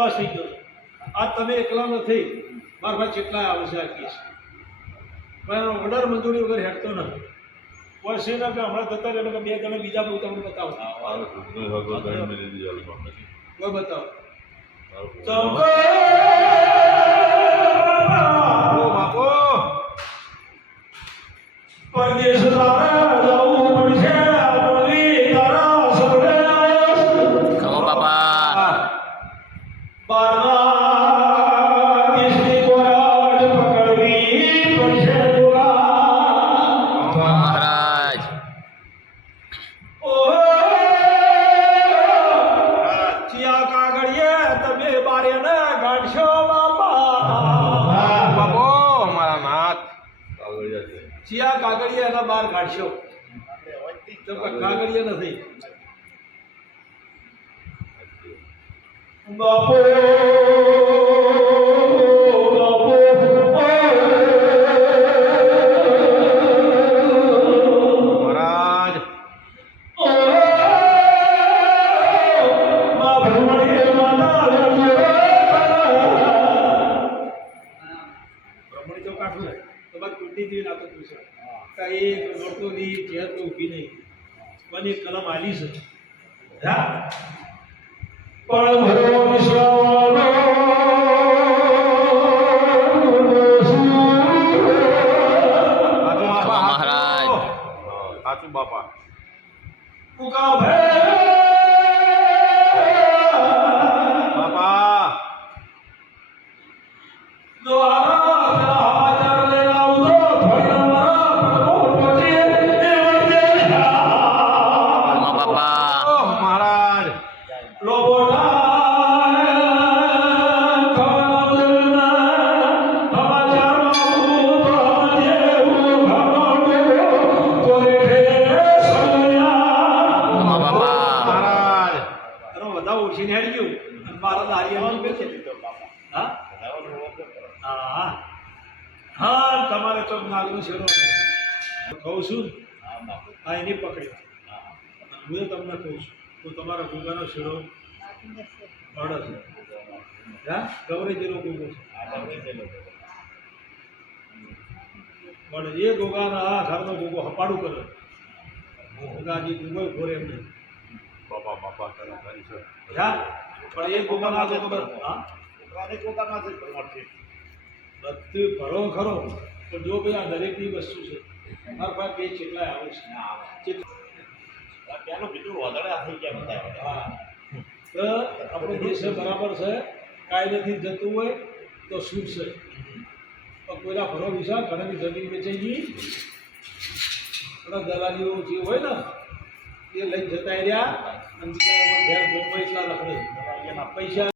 પ્રવાસ થઈ ગયો. આ તમે એકલા નથી, મારા ભાઈ કેટલા આવે છે આ કેસ. પણ ઓર્ડર મંજૂરી વગર હેઠતો નથી. વર્ષે ના કે હમણાં થતા રહે કે બે તમે બીજા બહુ તમને બતાવો. કોઈ બતાવો પરદેશ ચિયા કાગળિયા એના બહાર કાઢશો તો કાગળિયા નથી. બાપો કલમ આલી છે પણ મહારાજ સાચું બાપા બાપા તમારે તો નાગનો શેરો કહું છું. હા એની પકડી હું તમને કહું છું તો તમારા ગુગાનો શેરો અડસ ગૌરીજીનો ગુગો છે. પણ એ ગોગાના આ ઘરનો ગુગો હપાડું કરે. ગોગાજી ગુગો ઘોરે એમને બાપા બાપા કરે છે. પણ એ ગોગાના ખબર હા ગોગામાં બધું ભરો ખરો. પણ જો ભાઈ આ દરેકની વસ્તુ છે. મારા પાસે કે કેટલાય આવે છે. ત્યાંનું બીજું વધારે થઈ ગયા બધા. હા તો આપણો દેશ બરાબર છે. કાયદેથી જતું હોય તો શું છે. પણ કોઈના ભરો વિશાળ ઘણી જમીન વેચાઈ ગઈ. બધા દલાલીઓ જે હોય ને એ લઈને જતા રહ્યા અને ઘેર બોમ્બઈ એટલા લખડે પૈસા